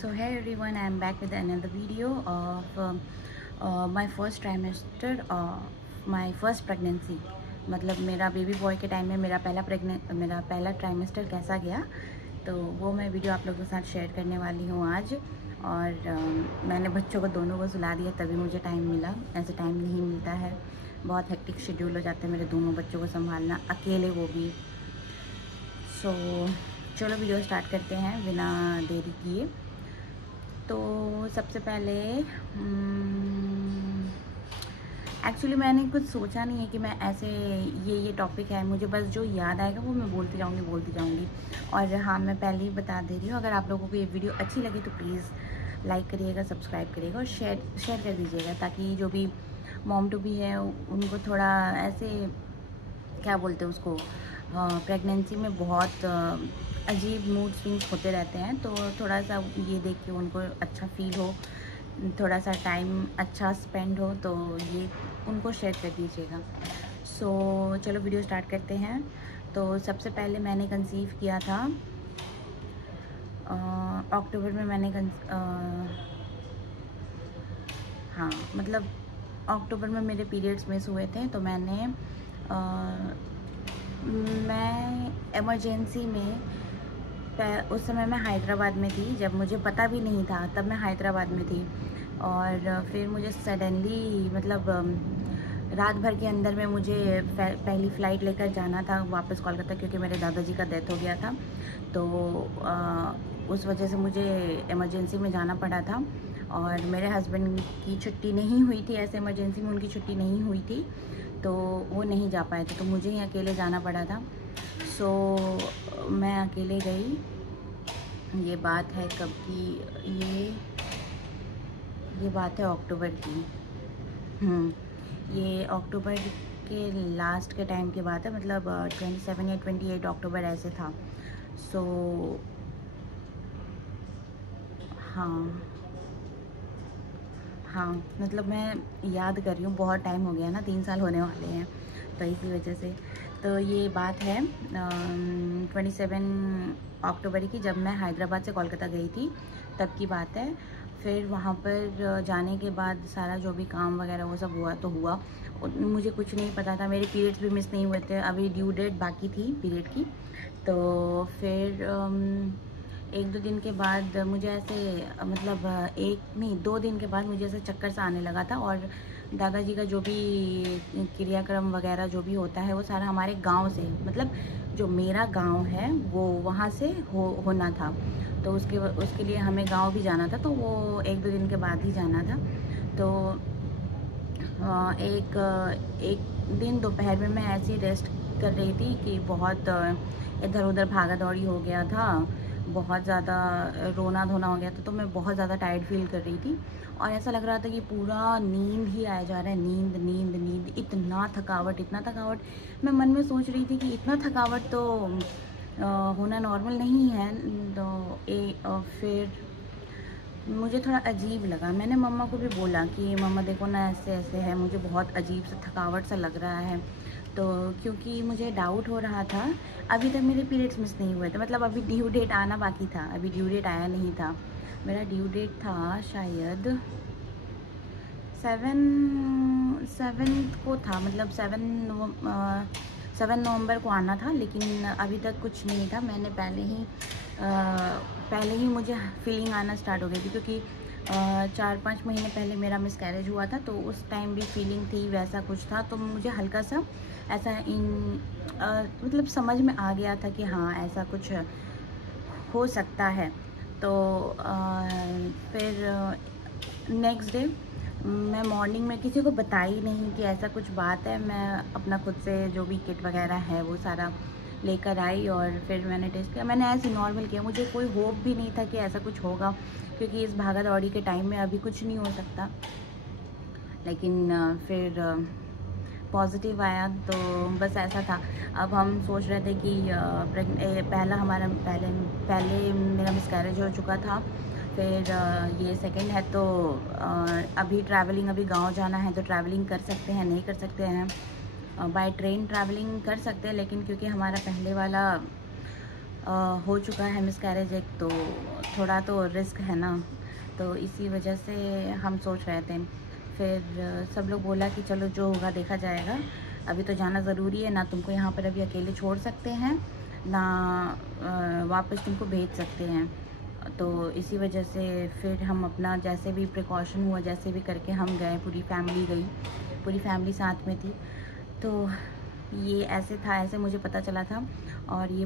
So hey everyone, I am back with another video of my first trimester of my first pregnancy. मतलब मेरा baby boy के time में मेरा पहला trimester कैसा गया, तो वो मैं वीडियो आप लोगों के साथ शेयर करने वाली हूँ आज। और मैंने बच्चों को दोनों को सुला दिया तभी मुझे टाइम मिला, ऐसे टाइम नहीं मिलता है। बहुत हेक्टिक शेड्यूल हो जाता है मेरे दोनों बच्चों को संभालना, अकेले वो भी। सो चलो वीडियो स्टार्ट करते हैं बिना देरी किए। तो सबसे पहले एक्चुअली मैंने कुछ सोचा नहीं है कि मैं ऐसे ये टॉपिक है, मुझे बस जो याद आएगा वो मैं बोलती जाऊँगी। और हाँ, मैं पहले ही बता दे रही हूँ, अगर आप लोगों को ये वीडियो अच्छी लगे तो प्लीज़ लाइक करिएगा, सब्सक्राइब करिएगा और शेयर कर दीजिएगा, ताकि जो भी मॉम टू बी है उनको थोड़ा ऐसे क्या बोलते हैं उसको, प्रेगनेंसी में बहुत अजीब मूड स्विंग्स होते रहते हैं, तो थोड़ा सा ये देख के उनको अच्छा फील हो, थोड़ा सा टाइम अच्छा स्पेंड हो, तो ये उनको शेयर कर दीजिएगा। सो चलो वीडियो स्टार्ट करते हैं। तो सबसे पहले मैंने कंसीव किया था अक्टूबर में। हाँ, मतलब अक्टूबर में मेरे पीरियड्स मिस हुए थे, तो मैं इमरजेंसी में, उस समय मैं हैदराबाद में थी, जब मुझे पता भी नहीं था तब मैं हैदराबाद में थी। और फिर मुझे सडनली मतलब रात भर के अंदर में मुझे पहली फ़्लाइट लेकर जाना था वापस कोलकाता, क्योंकि मेरे दादाजी का डेथ हो गया था। तो उस वजह से मुझे इमरजेंसी में जाना पड़ा था, और मेरे हस्बैंड की छुट्टी नहीं हुई थी, ऐसे इमरजेंसी में उनकी छुट्टी नहीं हुई थी, तो वो नहीं जा पाए थे, तो मुझे ही अकेले जाना पड़ा था। सो मैं अकेले गई। ये बात है कब की, ये बात है अक्टूबर की। ये अक्टूबर के लास्ट के टाइम की बात है, मतलब 27 या 28 अक्टूबर ऐसे था। सो हाँ, मतलब मैं याद कर रही हूँ, बहुत टाइम हो गया ना, 3 साल होने वाले हैं, तो इसी वजह से। तो ये बात है 27 अक्टूबर की, जब मैं हैदराबाद से कोलकाता गई थी, तब की बात है। फिर वहाँ पर जाने के बाद सारा जो भी काम वगैरह वो सब हुआ तो हुआ, मुझे कुछ नहीं पता था, मेरे पीरियड्स भी मिस नहीं हुए थे, अभी ड्यू डेट बाकी थी पीरियड की। तो फिर 1-2 दिन के बाद मुझे ऐसे, मतलब 2 दिन के बाद मुझे ऐसे चक्कर सा आने लगा था। और दादाजी का जो भी क्रियाक्रम वगैरह जो भी होता है वो सारा हमारे गांव से, मतलब जो मेरा गांव है वो वहाँ से होना था, तो उसके लिए हमें गांव भी जाना था, तो वो 1-2 दिन के बाद ही जाना था। तो एक दिन दोपहर में मैं ऐसी रेस्ट कर रही थी कि बहुत इधर उधर भागा दौड़ी हो गया था, बहुत ज़्यादा रोना धोना हो गया था, तो मैं बहुत ज़्यादा टायर्ड फील कर रही थी, और ऐसा लग रहा था कि पूरा नींद ही आया जा रहा है, नींद नींद नींद, इतना थकावट। मैं मन में सोच रही थी कि इतना थकावट तो होना नॉर्मल नहीं है। तो फिर मुझे थोड़ा अजीब लगा, मैंने मम्मा को भी बोला कि मम्मा देखो ना, ऐसे ऐसे है, मुझे बहुत अजीब सा थकावट सा लग रहा है। तो क्योंकि मुझे डाउट हो रहा था, अभी तक मेरे पीरियड्स मिस नहीं हुए थे, मतलब अभी ड्यू डेट आना बाकी था, अभी ड्यू डेट आया नहीं था। मेरा ड्यू डेट था शायद 7 को था, मतलब 7 नवंबर को आना था, लेकिन अभी तक कुछ नहीं था। मैंने पहले ही मुझे फीलिंग आना स्टार्ट हो गई थी, क्योंकि 4-5 महीने पहले मेरा मिसकैरेज हुआ था, तो उस टाइम भी फीलिंग थी, वैसा कुछ था, तो मुझे हल्का सा ऐसा मतलब समझ में आ गया था कि हाँ, ऐसा कुछ हो सकता है। तो फिर नेक्स्ट डे मैं मॉर्निंग में किसी को बताई नहीं कि ऐसा कुछ बात है, मैं अपना खुद से जो भी किट वगैरह है वो सारा लेकर आई, और फिर मैंने टेस्ट किया, मैंने ऐसे नॉर्मल किया, मुझे कोई होप भी नहीं था कि ऐसा कुछ होगा, क्योंकि इस भागा दौड़ी के टाइम में अभी कुछ नहीं हो सकता। लेकिन फिर पॉजिटिव आया, तो बस ऐसा था। अब हम सोच रहे थे कि पहले मेरा मिसकैरेज हो चुका था, फिर ये सेकंड है, तो अभी ट्रैवलिंग, अभी गांव जाना है, तो ट्रैवलिंग कर सकते हैं नहीं कर सकते हैं, बाय ट्रेन ट्रैवलिंग कर सकते हैं, लेकिन क्योंकि हमारा पहले वाला हो चुका है मिसकैरेज एक, तो थोड़ा तो रिस्क है ना, तो इसी वजह से हम सोच रहे थे। फिर सब लोग बोला कि चलो जो होगा देखा जाएगा, अभी तो जाना ज़रूरी है, ना तुमको यहाँ पर अभी अकेले छोड़ सकते हैं, ना वापस तुमको भेज सकते हैं। तो इसी वजह से फिर हम अपना जैसे भी प्रिकॉशन हुआ, जैसे भी करके हम गए, पूरी फैमिली गई, पूरी फैमिली साथ में थी। तो ये ऐसे था, ऐसे मुझे पता चला था। और ये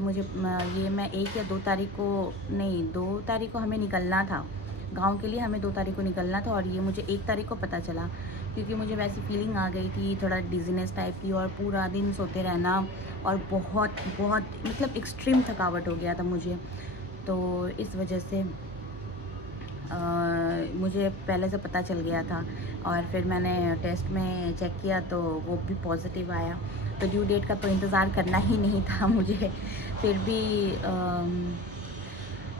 मैं 1 या 2 तारीख को, नहीं 2 तारीख को हमें निकलना था गांव के लिए, हमें 2 तारीख को निकलना था, और ये मुझे 1 तारीख को पता चला, क्योंकि मुझे वैसी फीलिंग आ गई थी, थोड़ा डिजीनेस टाइप की, और पूरा दिन सोते रहना, और बहुत बहुत मतलब एक्सट्रीम थकावट हो गया था मुझे। तो इस वजह से मुझे पहले से पता चल गया था, और फिर मैंने टेस्ट में चेक किया तो वो भी पॉजिटिव आया। तो ड्यू डेट का तो इंतज़ार करना ही नहीं था मुझे। फिर भी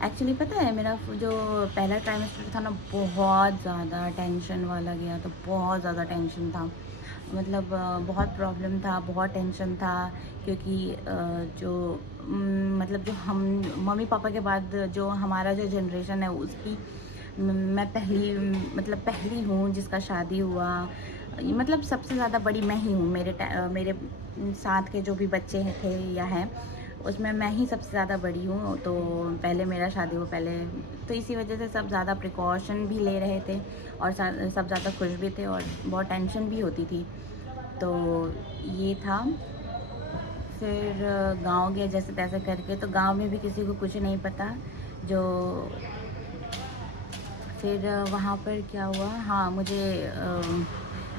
एक्चुअली पता है, मेरा जो पहला ट्राइमेस्टर था ना, बहुत ज़्यादा टेंशन वाला गया, तो बहुत ज़्यादा टेंशन था, मतलब बहुत प्रॉब्लम था, बहुत टेंशन था, क्योंकि मतलब जो हम मम्मी पापा के बाद जो हमारा जो जनरेशन है उसकी मैं पहली हूँ जिसका शादी हुआ, मतलब सबसे ज़्यादा बड़ी मैं ही हूँ। मेरे साथ के जो भी बच्चे थे या हैं, उसमें मैं ही सबसे ज़्यादा बड़ी हूँ। तो पहले मेरा शादी हुआ पहले, तो इसी वजह से सब ज़्यादा प्रिकॉशन भी ले रहे थे, और सब ज़्यादा खुश भी थे, और बहुत टेंशन भी होती थी। तो ये था। फिर गांव गए जैसे तैसे करके, तो गांव में भी किसी को कुछ नहीं पता। जो फिर वहाँ पर क्या हुआ, हाँ मुझे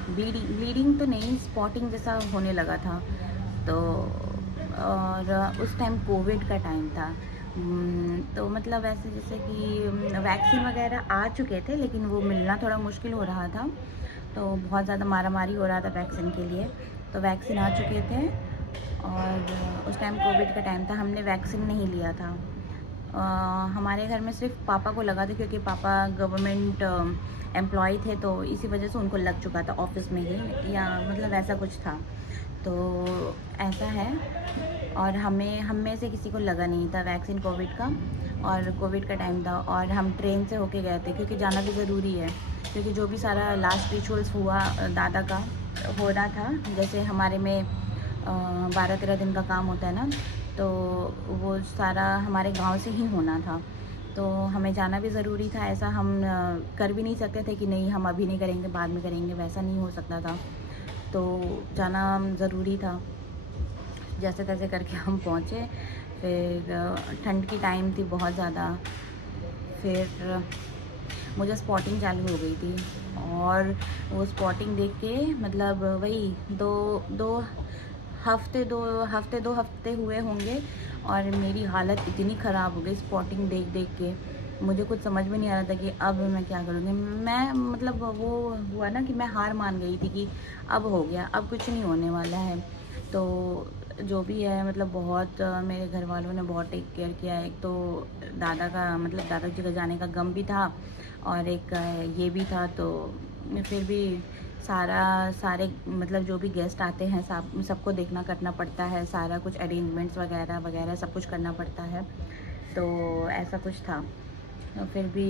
ब्लीडिंग तो नहीं, स्पॉटिंग जैसा होने लगा था। तो और उस टाइम कोविड का टाइम था। तो मतलब ऐसे जैसे कि वैक्सीन वगैरह आ चुके थे, लेकिन वो मिलना थोड़ा मुश्किल हो रहा था, तो बहुत ज़्यादा मारामारी हो रहा था वैक्सीन के लिए। तो वैक्सीन आ चुके थे, और उस टाइम कोविड का टाइम था, हमने वैक्सीन नहीं लिया था। हमारे घर में सिर्फ पापा को लगा था, क्योंकि पापा गवर्नमेंट एम्प्लॉय थे, तो इसी वजह से उनको लग चुका था ऑफिस में ही, या मतलब ऐसा कुछ था। तो ऐसा है, और हम में से किसी को लगा नहीं था वैक्सीन कोविड का, और कोविड का टाइम था, और हम ट्रेन से होके गए थे, क्योंकि जाना भी ज़रूरी है, क्योंकि जो भी सारा लास्ट रिचुअल्स हुआ दादा का हो रहा था, जैसे हमारे में 12-13 दिन का काम होता है ना, तो वो सारा हमारे गांव से ही होना था। तो हमें जाना भी ज़रूरी था, ऐसा हम कर भी नहीं सकते थे कि नहीं हम अभी नहीं करेंगे बाद में करेंगे, वैसा नहीं हो सकता था, तो जाना ज़रूरी था। जैसे तैसे करके हम पहुँचे। फिर ठंड की टाइम थी बहुत ज़्यादा, फिर मुझे स्पॉटिंग चालू हो गई थी, और वो स्पॉटिंग देख के मतलब वही दो हफ्ते हुए होंगे, और मेरी हालत इतनी ख़राब हो गई स्पॉटिंग देख देख के, मुझे कुछ समझ में नहीं आ रहा था कि अब मैं क्या करूँगी। मैं मतलब वो हुआ ना कि मैं हार मान गई थी कि अब हो गया, अब कुछ नहीं होने वाला है। तो जो भी है, मतलब बहुत मेरे घर वालों ने बहुत टेक केयर किया। एक तो दादा का मतलब दादाजी का जाने का गम भी था, और एक ये भी था। तो फिर भी सारे मतलब जो भी गेस्ट आते हैं सबको देखना करना पड़ता है, सारा कुछ अरेंजमेंट्स वगैरह वगैरह सब कुछ करना पड़ता है। तो ऐसा कुछ था। तो फिर भी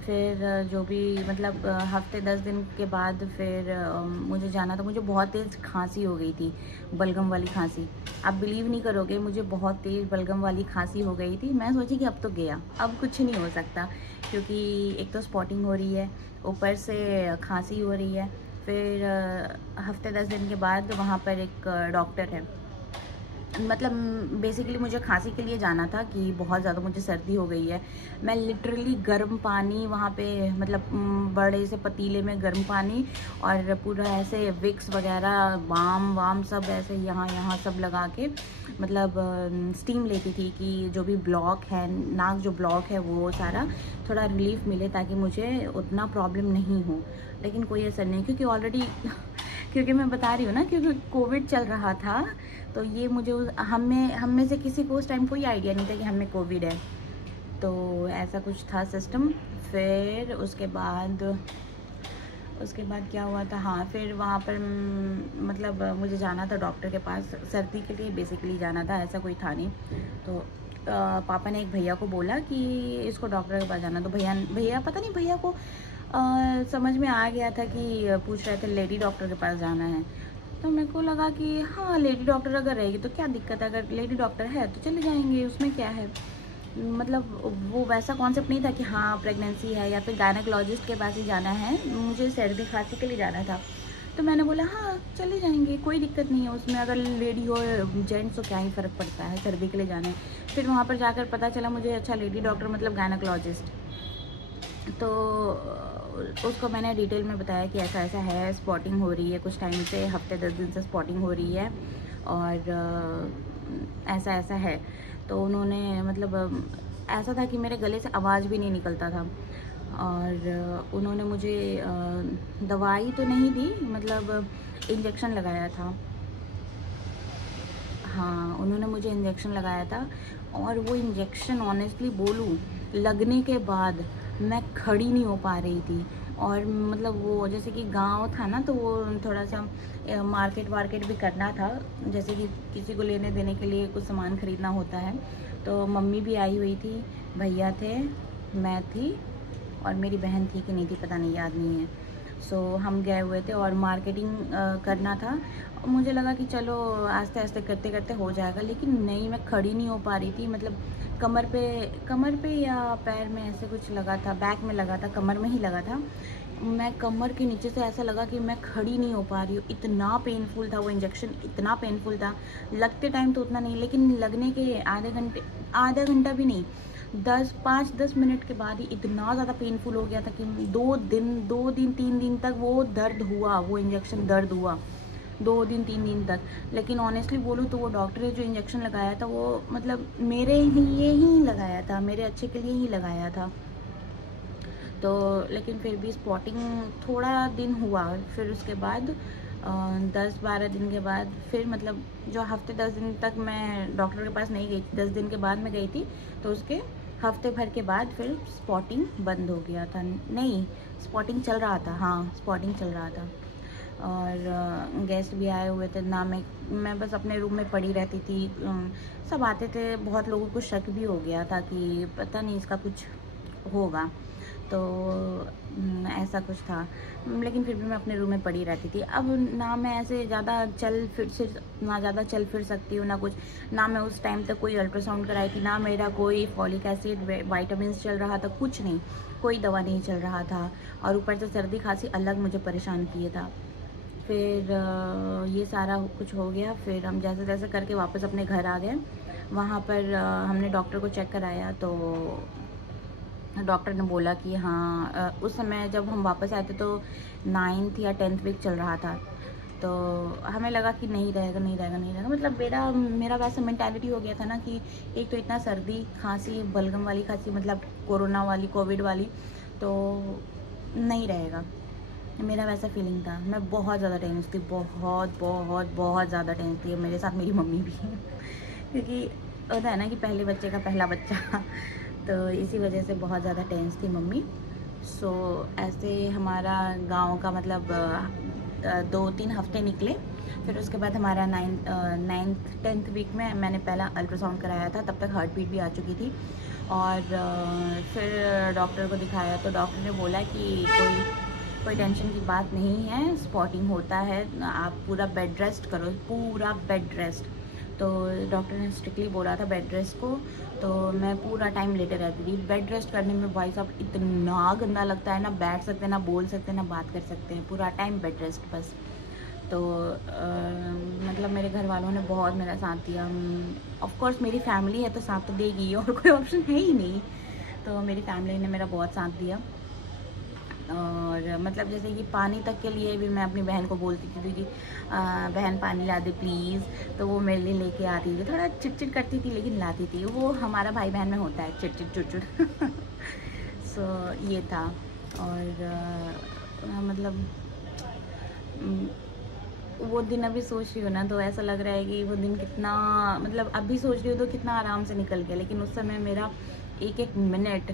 फिर जो भी मतलब हफ्ते 10 दिन के बाद फिर मुझे जाना था। मुझे बहुत तेज़ खांसी हो गई थी, बलगम वाली खांसी। आप बिलीव नहीं करोगे, मुझे बहुत तेज़ बलगम वाली खांसी हो गई थी। मैं सोची कि अब तो गया, अब कुछ नहीं हो सकता, क्योंकि एक तो स्पॉटिंग हो रही है, ऊपर से खांसी हो रही है। फिर हफ्ते 10 दिन के बाद वहाँ पर एक डॉक्टर है, मतलब बेसिकली मुझे खांसी के लिए जाना था कि बहुत ज़्यादा मुझे सर्दी हो गई है। मैं लिटरली गर्म पानी वहाँ पे मतलब बड़े से पतीले में गर्म पानी, और पूरा ऐसे विक्स वगैरह बाम वाम सब ऐसे यहाँ सब लगा के मतलब स्टीम लेती थी, कि जो भी ब्लॉक है, नाक जो ब्लॉक है वो सारा थोड़ा रिलीफ मिले, ताकि मुझे उतना प्रॉब्लम नहीं हो। लेकिन कोई असर नहीं, क्योंकि ऑलरेडी क्योंकि मैं बता रही हूँ ना, क्योंकि कोविड चल रहा था, तो ये मुझे हम में से किसी को उस टाइम कोई आइडिया नहीं था कि हमें कोविड है। तो ऐसा कुछ था सिस्टम। फिर उसके बाद उसके बाद क्या हुआ था, हाँ फिर वहाँ पर मतलब मुझे जाना था डॉक्टर के पास, सर्दी के लिए बेसिकली जाना था, ऐसा कोई था नहीं। तो पापा ने एक भैया को बोला कि इसको डॉक्टर के पास जाना, तो भैया भैया पता नहीं भैया को समझ में आ गया था कि पूछ रहे थे लेडी डॉक्टर के पास जाना है। तो मेरे को लगा कि हाँ लेडी डॉक्टर अगर रहेगी तो क्या दिक्कत है, अगर लेडी डॉक्टर है तो चले जाएंगे, उसमें क्या है। मतलब वो वैसा कॉन्सेप्ट नहीं था कि हाँ प्रेगनेंसी है या फिर गायनेकोलॉजिस्ट के पास ही जाना है, मुझे सर्दी खांसी के लिए जाना था। तो मैंने बोला हाँ चले जाएंगे, कोई दिक्कत नहीं है उसमें, अगर लेडी हो जेंट्स तो क्या ही फ़र्क पड़ता है, सर्दी के लिए जाना है। फिर वहाँ पर जाकर पता चला मुझे, अच्छा लेडी डॉक्टर मतलब गायनेकोलॉजिस्ट। तो उसको मैंने डिटेल में बताया कि ऐसा ऐसा है, स्पॉटिंग हो रही है कुछ टाइम से, हफ्ते 10 दिन से स्पॉटिंग हो रही है और ऐसा ऐसा है। तो उन्होंने मतलब ऐसा था कि मेरे गले से आवाज़ भी नहीं निकलता था, और उन्होंने मुझे दवाई तो नहीं दी, मतलब इंजेक्शन लगाया था। हाँ उन्होंने मुझे इंजेक्शन लगाया था, और वो इंजेक्शन ऑनेस्टली बोलूँ लगने के बाद मैं खड़ी नहीं हो पा रही थी। और मतलब वो जैसे कि गांव था ना, तो वो थोड़ा सा मार्केट वार्केट भी करना था, जैसे कि किसी को लेने देने के लिए कुछ सामान ख़रीदना होता है। तो मम्मी भी आई हुई थी, भैया थे, मैं थी और मेरी बहन थी कि नहीं थी पता नहीं, याद नहीं है। सो हम गए हुए थे और मार्केटिंग करना था। मुझे लगा कि चलो आस्ते आस्ते करते करते हो जाएगा, लेकिन नहीं, मैं खड़ी नहीं हो पा रही थी। मतलब कमर पे या पैर में ऐसे कुछ लगा था, बैक में लगा था, कमर में ही लगा था। मैं कमर के नीचे से ऐसा लगा कि मैं खड़ी नहीं हो पा रही हूँ, इतना पेनफुल था वो इंजेक्शन, इतना पेनफुल था। लगते टाइम तो उतना नहीं, लेकिन लगने के आधा घंटा भी नहीं, 5-10 मिनट के बाद ही इतना ज़्यादा पेनफुल हो गया था कि 2 दिन 3 दिन तक वो दर्द हुआ, वो इंजेक्शन दर्द हुआ 2 दिन 3 दिन तक। लेकिन ऑनेस्टली बोलूँ तो वो डॉक्टर ने जो इंजेक्शन लगाया था वो मतलब मेरे लिए ही लगाया था, मेरे अच्छे के लिए ही लगाया था। तो लेकिन फिर भी स्पॉटिंग थोड़ा दिन हुआ, फिर उसके बाद 10-12 दिन के बाद फिर मतलब जो हफ्ते 10 दिन तक मैं डॉक्टर के पास नहीं गई थी, 10 दिन के बाद मैं गई थी, तो उसके हफ्ते भर के बाद फिर स्पॉटिंग बंद हो गया था। नहीं, स्पॉटिंग चल रहा था, हाँ स्पॉटिंग चल रहा था। और गेस्ट भी आए हुए थे ना, मैं बस अपने रूम में पड़ी रहती थी। सब आते थे, बहुत लोगों को शक भी हो गया था कि पता नहीं इसका कुछ होगा, तो ऐसा कुछ था। लेकिन फिर भी मैं अपने रूम में पड़ी रहती थी। अब ना मैं ऐसे ज़्यादा ज़्यादा चल फिर सकती हूँ ना कुछ, ना मैं उस टाइम तक कोई अल्ट्रासाउंड कराई थी, ना मेरा कोई फॉलिक एसिड वाइटामिन चल रहा था, कुछ नहीं, कोई दवा नहीं चल रहा था। और ऊपर से सर्दी खांसी अलग मुझे परेशान किए था। फिर ये सारा कुछ हो गया, फिर हम जैसे तैसे करके वापस अपने घर आ गए। वहाँ पर हमने डॉक्टर को चेक कराया, तो डॉक्टर ने बोला कि हाँ उस समय जब हम वापस आए थे तो 9th या 10th वीक चल रहा था। तो हमें लगा कि नहीं रहेगा। मतलब मेरा वैसा मेंटालिटी हो गया था ना कि एक तो इतना सर्दी खांसी, बलगम वाली खांसी, मतलब कोरोना वाली, कोविड वाली, तो नहीं रहेगा, मेरा वैसा फीलिंग था। मैं बहुत ज़्यादा टेंस थी, बहुत ज़्यादा टेंस थी। मेरे साथ मेरी मम्मी भी है क्योंकि होता है ना कि पहले बच्चे का पहला बच्चा तो इसी वजह से बहुत ज़्यादा टेंस थी मम्मी। सो ऐसे हमारा गांव का मतलब 2-3 हफ्ते निकले। फिर उसके बाद हमारा 9th-10th वीक में मैंने पहला अल्ट्रासाउंड कराया था, तब तक हार्ट बीट भी आ चुकी थी। और फिर डॉक्टर को दिखाया, तो डॉक्टर ने बोला कि कोई टेंशन की बात नहीं है, स्पॉटिंग होता है, आप पूरा बेड रेस्ट करो, पूरा बेड रेस्ट। तो डॉक्टर ने स्ट्रिक्टली बोला था बेड रेस्ट को, तो मैं पूरा टाइम लेटे रहती थी। बेड रेस्ट करने में भाई साहब इतना गंदा लगता है, ना बैठ सकते ना बोल सकते ना बात कर सकते हैं, पूरा टाइम बेड रेस्ट बस। तो मतलब मेरे घर वालों ने बहुत मेरा साथ दिया। ऑफ कोर्स मेरी फैमिली है तो साथ तो देगी, और कोई ऑप्शन है ही नहीं। तो मेरी फैमिली ने मेरा बहुत साथ दिया। और मतलब जैसे कि पानी तक के लिए भी मैं अपनी बहन को बोलती थी कि बहन पानी ला दे प्लीज़, तो वो मेरे लिए लेके आती थी। थोड़ा चिड़चिड़ करती थी लेकिन लाती थी, वो हमारा भाई बहन में होता है चिड़चिड़ सो ये था। और मतलब वो दिन अभी सोच रही हूँ ना तो ऐसा लग रहा है कि वो दिन कितना, मतलब अभी सोच रही हूँ तो कितना आराम से निकल गया, लेकिन उस समय मेरा एक एक मिनट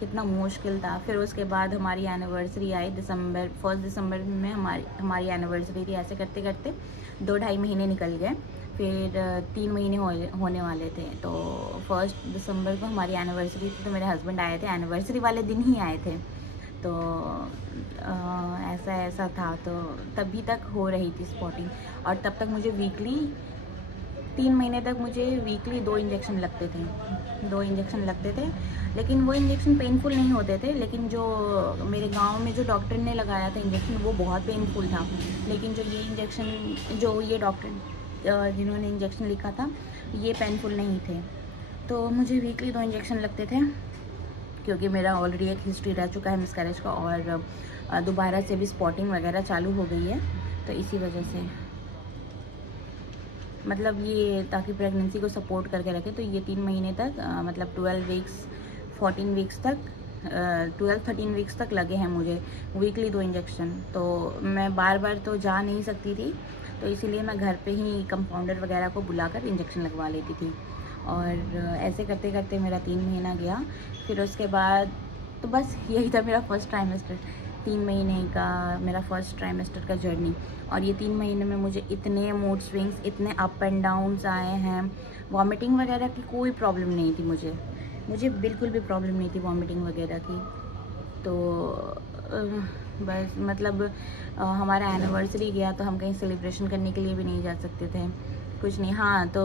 कितना मुश्किल था। फिर उसके बाद हमारी एनिवर्सरी आई, 1 दिसंबर में हमारी एनिवर्सरी थी। ऐसे करते करते 2-2.5 महीने निकल गए। फिर 3 महीने होने वाले थे। तो 1 दिसंबर को हमारी एनिवर्सरी थी, तो मेरे हस्बैंड आए थे, एनिवर्सरी वाले दिन ही आए थे। तो ऐसा था। तो तभी तक हो रही थी स्पॉटिंग, और तब तक मुझे वीकली 3 महीने तक मुझे वीकली 2 इंजेक्शन लगते थे। लेकिन वो इंजेक्शन पेनफुल नहीं होते थे, लेकिन जो मेरे गांव में जो डॉक्टर ने लगाया था इंजेक्शन, वो बहुत पेनफुल था। लेकिन जो ये इंजेक्शन, जो ये डॉक्टर जिन्होंने इंजेक्शन लिखा था, ये पेनफुल नहीं थे। तो मुझे वीकली 2 इंजेक्शन लगते थे, क्योंकि मेरा ऑलरेडी एक हिस्ट्री रह चुका है मिसकैरेज का, और दोबारा से भी स्पॉटिंग वगैरह चालू हो गई है। तो इसी वजह से मतलब ये, ताकि प्रेगनेंसी को सपोर्ट करके रखे, तो ये 3 महीने तक मतलब 12 वीक्स 14 वीक्स तक 12-13 वीक्स तक लगे हैं मुझे वीकली 2 इंजेक्शन। तो मैं बार बार तो जा नहीं सकती थी, तो इसीलिए मैं घर पे ही कंपाउंडर वगैरह को बुलाकर इंजेक्शन लगवा लेती थी। और ऐसे करते करते मेरा 3 महीना गया। फिर उसके बाद तो बस यही था मेरा फर्स्ट ट्राइमेस्टर, 3 महीने का मेरा फर्स्ट ट्राइमेस्टर का जर्नी। और ये 3 महीने में मुझे इतने मूड स्विंग्स, इतने अप एंड डाउन्स आए हैं। वॉमिटिंग वगैरह की कोई प्रॉब्लम नहीं थी मुझे बिल्कुल भी प्रॉब्लम नहीं थी वॉमिटिंग वगैरह की। तो बस मतलब हमारा एनिवर्सरी गया, तो हम कहीं सेलिब्रेशन करने के लिए भी नहीं जा सकते थे, कुछ नहीं। हाँ, तो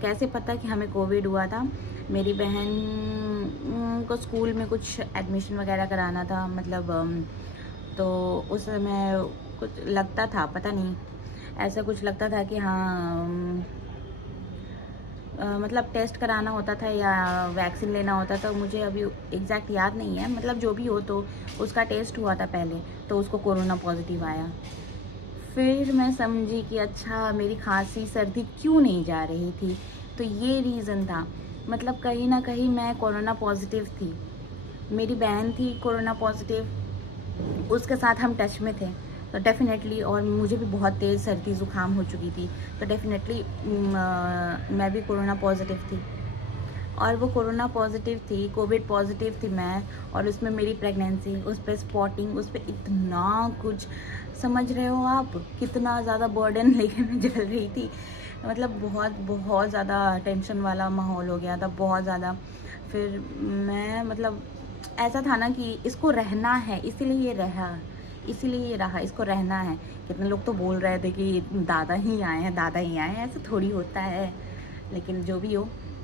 कैसे पता कि हमें कोविड हुआ था? मेरी बहन को स्कूल में कुछ एडमिशन वगैरह कराना था, मतलब तो उस समय कुछ लगता था, पता नहीं ऐसा कुछ लगता था कि हाँ मतलब टेस्ट कराना होता था या वैक्सीन लेना होता था। मुझे अभी एग्जैक्ट याद नहीं है, मतलब जो भी हो, तो उसका टेस्ट हुआ था पहले, तो उसको कोरोना पॉजिटिव आया। फिर मैं समझी कि अच्छा, मेरी खांसी सर्दी क्यों नहीं जा रही थी, तो ये रीज़न था। मतलब कहीं ना कहीं मैं कोरोना पॉजिटिव थी, मेरी बहन थी कोरोना पॉजिटिव, उसके साथ हम टच में थे, तो डेफिनेटली। और मुझे भी बहुत तेज़ सर्दी ज़ुकाम हो चुकी थी, तो डेफिनेटली मैं भी कोरोना पॉजिटिव थी। और वो कोरोना पॉजिटिव थी, कोविड पॉजिटिव थी मैं, और उसमें मेरी प्रेगनेंसी, उस पर स्पॉटिंग, उस पर इतना कुछ, समझ रहे हो आप कितना ज़्यादा बर्डन लेके मैं चल रही थी। मतलब बहुत ज़्यादा टेंशन वाला माहौल हो गया था, बहुत ज़्यादा। फिर मैं मतलब ऐसा था ना कि इसको रहना है, इसीलिए ये रहा, इसको रहना है। कितने लोग तो बोल रहे थे कि दादा ही आए हैं, ऐसा थोड़ी होता है। लेकिन जो भी हो,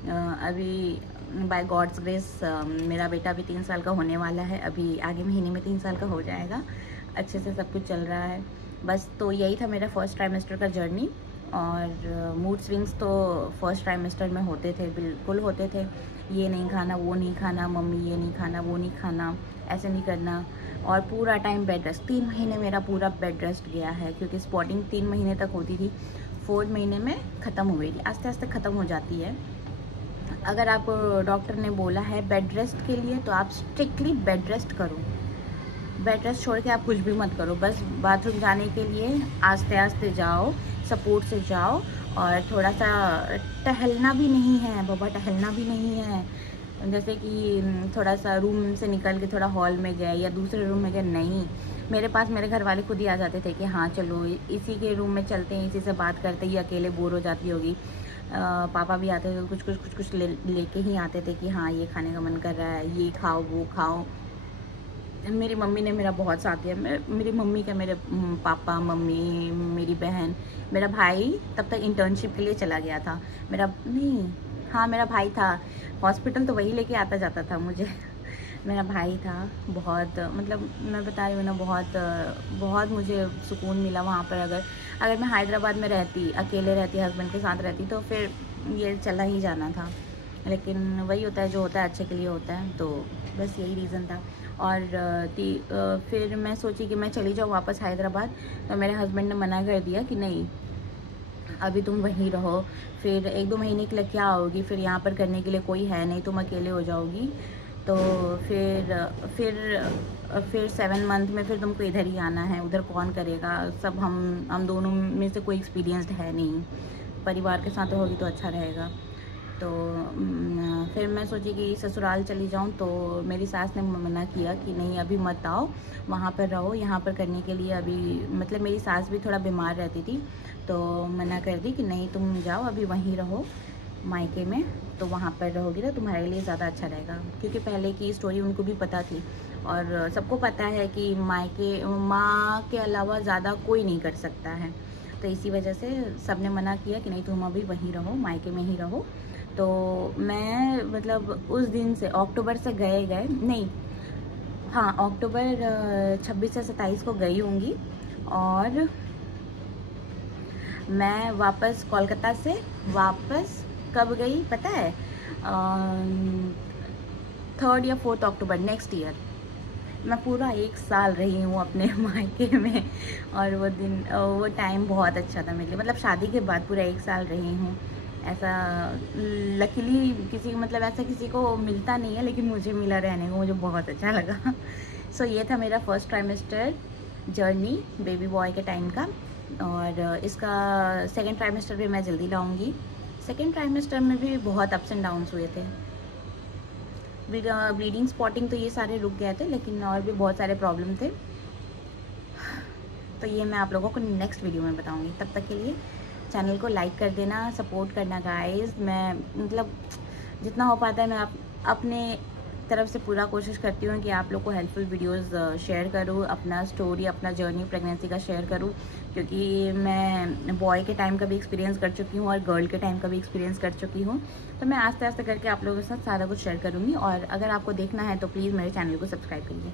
अभी बाय गॉड्स ग्रेस मेरा बेटा अभी 3 साल का होने वाला है, अभी आगे महीने में 3 साल का हो जाएगा। अच्छे से सब कुछ चल रहा है बस। तो यही था मेरा फर्स्ट ट्राइमेस्टर का जर्नी। और मूड स्विंग्स तो फर्स्ट ट्राइमेस्टर में होते थे, बिल्कुल होते थे। ये नहीं खाना, वो नहीं खाना, मम्मी ये नहीं खाना, वो नहीं खाना, ऐसे नहीं करना। और पूरा टाइम बेड रेस्ट, 3 महीने मेरा पूरा बेड रेस्ट गया है, क्योंकि स्पॉटिंग 3 महीने तक होती थी, 4th महीने में ख़त्म हो गई थी, आस्ते आस्ते ख़त्म हो जाती है। अगर आप डॉक्टर ने बोला है बेड रेस्ट के लिए, तो आप स्ट्रिक्टली बेड रेस्ट करो। बेड रेस्ट छोड़ के आप कुछ भी मत करो। बस बाथरूम जाने के लिए आस्ते आस्ते जाओ, सपोर्ट से जाओ। और थोड़ा सा टहलना भी नहीं है बाबा, टहलना भी नहीं है। जैसे कि थोड़ा सा रूम से निकल के थोड़ा हॉल में गए या दूसरे रूम में गए, नहीं। मेरे पास मेरे घर वाले खुद ही आ जाते थे कि हाँ चलो इसी के रूम में चलते हैं, इसी से बात करते, ये अकेले बोर हो जाती होगी। पापा भी आते थे, कुछ लेके ही आते थे कि हाँ ये खाने का मन कर रहा है, ये खाओ वो खाओ। मेरी मम्मी ने मेरा बहुत साथ दिया। मेरी मम्मी का, मेरे पापा, मम्मी, मेरी बहन, मेरा भाई तब तक इंटर्नशिप के लिए चला गया था। मेरा भाई था, हॉस्पिटल तो वही लेके आता जाता था मुझे। मेरा भाई था। बहुत मतलब मैं बता रही हूँ ना, बहुत मुझे सुकून मिला वहाँ पर। अगर मैं हैदराबाद में रहती, अकेले रहती, हस्बैंड के साथ रहती, तो फिर ये चला ही जाना था। लेकिन वही होता है, जो होता है अच्छे के लिए होता है। तो बस यही रीज़न था। और फिर मैं सोची कि मैं चली जाऊँ वापस हैदराबाद, तो मेरे हस्बैंड ने मना कर दिया कि नहीं, अभी तुम वहीं रहो। फिर 1-2 महीने के लिए क्या आओगी, फिर यहाँ पर करने के लिए कोई है नहीं, तुम अकेले हो जाओगी। तो फिर 7 मंथ में फिर तुमको इधर ही आना है, उधर कौन करेगा सब। हम दोनों में से कोई एक्सपीरियंसड है नहीं, परिवार के साथ होगी तो अच्छा रहेगा। तो फिर मैं सोची कि ससुराल चली जाऊं, तो मेरी सास ने मना किया कि नहीं अभी मत आओ, वहाँ पर रहो, यहाँ पर करने के लिए अभी मतलब मेरी सास भी थोड़ा बीमार रहती थी, तो मना कर दी कि नहीं तुम जाओ, अभी वहीं रहो मायके में, तो वहाँ पर रहोगी ना तुम्हारे लिए ज़्यादा अच्छा रहेगा। क्योंकि पहले की स्टोरी उनको भी पता थी और सबको पता है कि मायके माँ के अलावा ज़्यादा कोई नहीं कर सकता है, तो इसी वजह से सब ने मना किया कि नहीं तुम अभी वहीं रहो, मायके में ही रहो। तो मैं मतलब उस दिन से अक्टूबर से गए नहीं, हाँ अक्टूबर 26 से 27 को गई होंगी, और मैं वापस कोलकाता से वापस कब गई पता है, 3 या 4 अक्टूबर नेक्स्ट ईयर। मैं पूरा 1 साल रही हूँ अपने मायके में, और वो टाइम बहुत अच्छा था मेरे लिए, मतलब शादी के बाद पूरा 1 साल रही हूँ। ऐसा लकीली ऐसा किसी को मिलता नहीं है, लेकिन मुझे मिला रहने को, मुझे बहुत अच्छा लगा। सो ये था मेरा first trimester journey baby boy के टाइम का, और इसका सेकेंड ट्राइमेस्टर भी मैं जल्दी लाऊंगी। सेकेंड ट्राइमेस्टर में भी बहुत अप्स एंड डाउन्स हुए थे, ब्लीडिंग स्पॉटिंग तो ये सारे रुक गए थे, लेकिन और भी बहुत सारे प्रॉब्लम थे, तो ये मैं आप लोगों को नेक्स्ट वीडियो में बताऊंगी। तब तक के लिए चैनल को लाइक कर देना, सपोर्ट करना गाइस। मैं मतलब जितना हो पाता है मैं अपने तरफ से पूरा कोशिश करती हूँ कि आप लोग को हेल्पफुल वीडियोस शेयर करूँ, अपना स्टोरी, अपना जर्नी प्रेगनेंसी का शेयर करूँ, क्योंकि मैं बॉय के टाइम का भी एक्सपीरियंस कर चुकी हूँ और गर्ल के टाइम का भी एक्सपीरियंस कर चुकी हूँ। तो मैं आस्ते आस्ते करके आप लोगों के साथ सारा कुछ शेयर करूँगी, और अगर आपको देखना है तो प्लीज़ मेरे चैनल को सब्सक्राइब करिए।